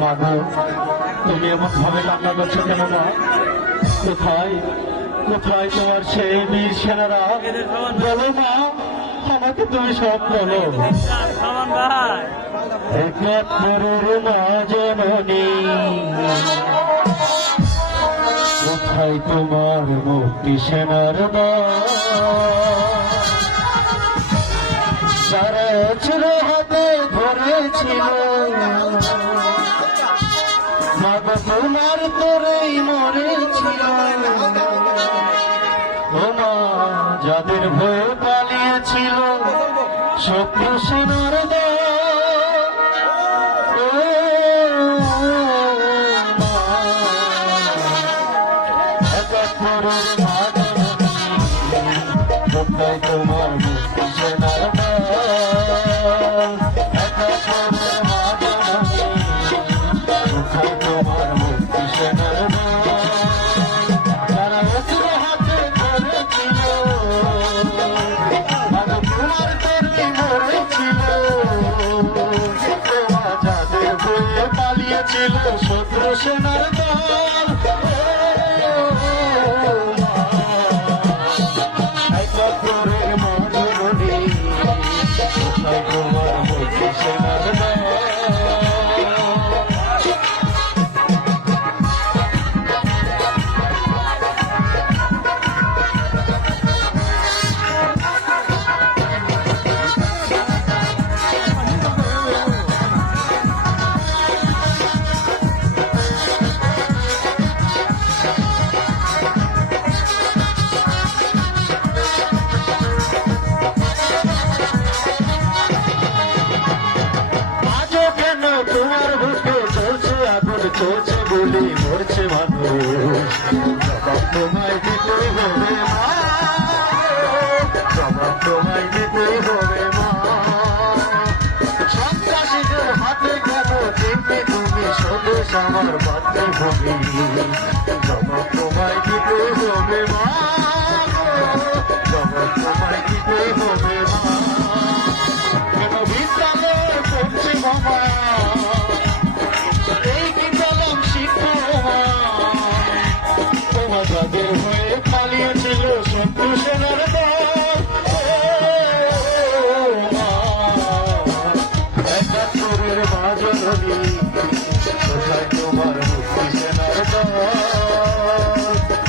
মা গো, তুমি এমন ভাবে কান্না করছো কেন মা? কোথায় কোথায় তোমার সেই বীর সেনারা? বলো মা, আমাকে তুমি সব বলো। একমাত্র মা জননী, কোথায় তোমার মুক্তি সেনার দল? যারা ছিল হাতে ধরেছিল মা গো, তোমার তোরেই মরেছিল। ও মা, যাদের ভয়ে পালিয়েছিল শত্রু সেনার দল, কোথায় তোমার মুক্তি সেনার দল? কোথায় তোমার মুক্তি সেনার দল? যারা অস্ত্র হাতে ধরেছিল তোমার তরে মরেছিল। তোমার যাদের ভয়ে পালিয়েছিল শত্রু সেনার দল, চলছে বলে মরছে মানুষ। জবাব তোমায় দিতে হবে মা, জবাব তোমায় দিতে হবে মা। সন্ত্রাসীদের হাতে কেন দেখবে তুমি স্বদেশ আমার মাতৃভূমি? জবাব তোমায় দিতে হবে মা, জবাব তোমায় দিতে হবে মা। কেন বিদ্যালয় করছে মামা? যাদের হয়ে পালিয়েছিল শত্রু সেনার দল, একাত্তরের মা জননী, কোথায় তোমার মুক্তি সেনার দল?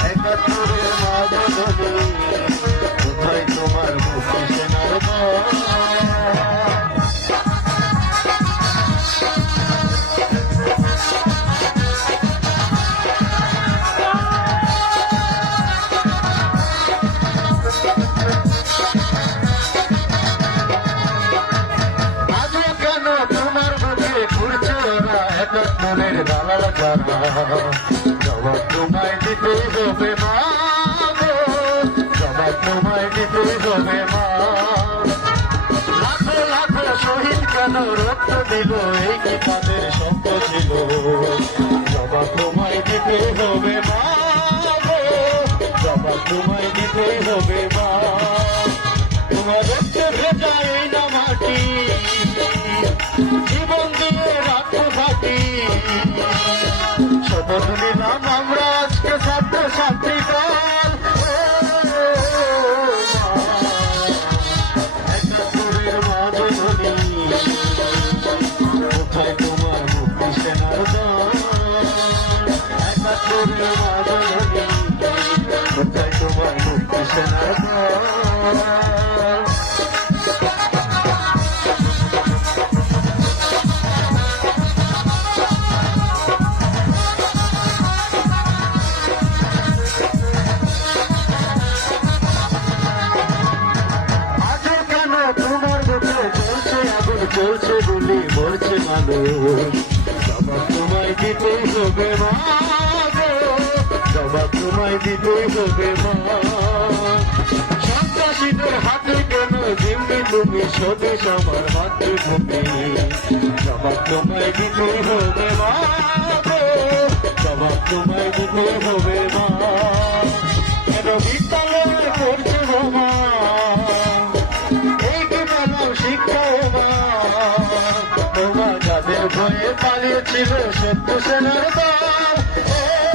একাত্তরের মা জননী, কোথায় তোমার মুক্তি সেনার দল? মনের দালাল যারা, জবাব তোমায় দিতে হবে মা, জবাব তোমায় দিতে হবে মা। লাখো লাখো শহীদ কেন রক্ত দিল, এই কি তাদের শব্দ ছিল? জবাব তোমায় দিতে হবে মা, জবাব তোমায় দিতে হবে মা। তোমার রক্তে ভেজা এই না মাটি, জীবন দিয়ে রাখো ঘাটি। শপথ নিলাম আমরা আজকে ছাত্র ছাত্রী দল, একাত্তরের মা জননী, কোথায় তোমার মুক্তি সেনার দল? একাত্তরের মা জননী, কোথায় তোমার মুক্তি সেনার দল? চলছে বলে মরছে মানুষ। জবাব তোমায় দিতে হবে মা, জবাব তোমায় দিতে হবে মা। সন্ত্রাসীদের হাতে কেন জিম্মি তুমি স্বদেশ আমার মাতৃভূমি? জবাব তোমায় দিতে হবে মা, জবাব তোমায় দিতে হবে মা। কেন বিদ্যালয় করছে মা, এই কি বলো শিক্ষা মা? তোমার যাদের ভয়ে পালিয়েছিল শত্রু সেনার দল। ও